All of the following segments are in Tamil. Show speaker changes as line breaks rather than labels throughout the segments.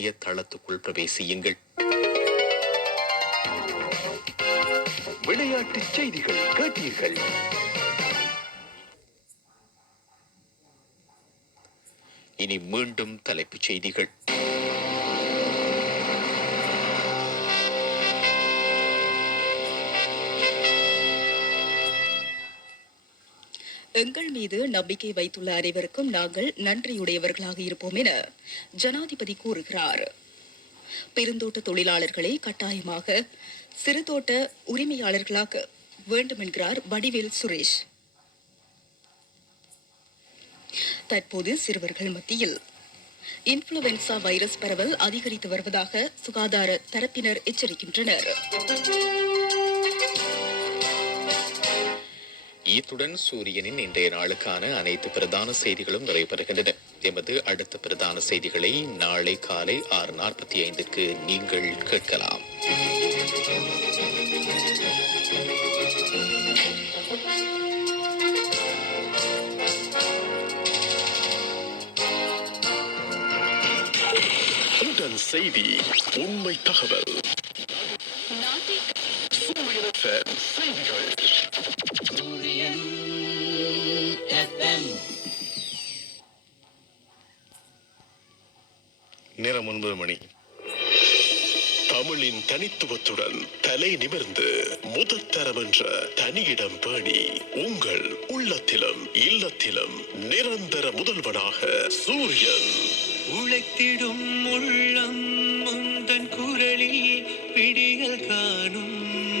இணையதளத்துக்குள் பிரவேசியுங்கள்.
விளையாட்டுச் செய்திகள் கேட்டீர்கள்.
இனி மீண்டும் தலைப்புச் செய்திகள்.
எங்கள் மீது நம்பிக்கை வைத்துள்ள அனைவருக்கும் நாங்கள் நன்றியுடையவர்களாக இருப்போம் என ஜனாதிபதி கூறுகிறார். பெருந்தோட்ட தொழிலாளர்களை கட்டாயமாக சிறுதோட்ட உரிமையாளர்களாக வேண்டும் என்கிறார் வடிவேல் சுரேஷ். தற்போது சிறுவர்கள் மத்தியில் இன்ஃபுளுவென்சா வைரஸ் பரவல் அதிகரித்து வருவதாக சுகாதார தரப்பினர் எச்சரிக்கின்றனர்.
இத்துடன் சூரியனின் இன்றைய நாளுக்கான அனைத்து பிரதான செய்திகளும் நிறைவு எமது அடுத்த பிரதான செய்திகளை நாளை காலை ஆறு நாற்பத்தி ஐந்திற்கு நீங்கள் கேட்கலாம்.
உடன் செய்தி உண்மை தகவல். நேரம் ஒன்பது மணி. தமிழின் தனித்துவத்துடன் தலை நிமிர்ந்து முதத்தரம் என்ற தனியிடம் பேணி உங்கள் உள்ளத்திலும் இல்லத்திலும் நிரந்தர முதல்வனாக சூரியன்.
உழைத்திடும் உள்ளம் குரலில் பிடிகள் காணும்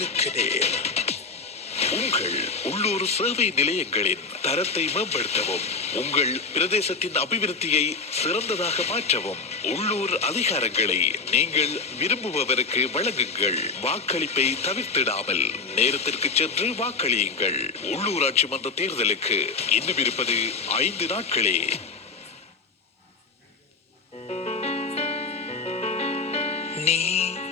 இருக்கிறேன். உங்கள் உள்ளூர் சேவை நிலையங்களின் தரத்தை மேம்படுத்தவும் உங்கள் பிரதேசத்தின் அபிவிருத்தியை சிறந்ததாக மாற்றவும் உள்ளூர் அதிகாரங்களை நீங்கள் விரும்புபவருக்கு வழங்குங்கள். வாக்களிப்பை தவிர்த்திடாமல் நேரத்திற்கு சென்று வாக்களியுங்கள். உள்ளூராட்சி மன்ற தேர்தலுக்கு இன்னும் இருப்பது ஐந்து நாட்களே.
நீ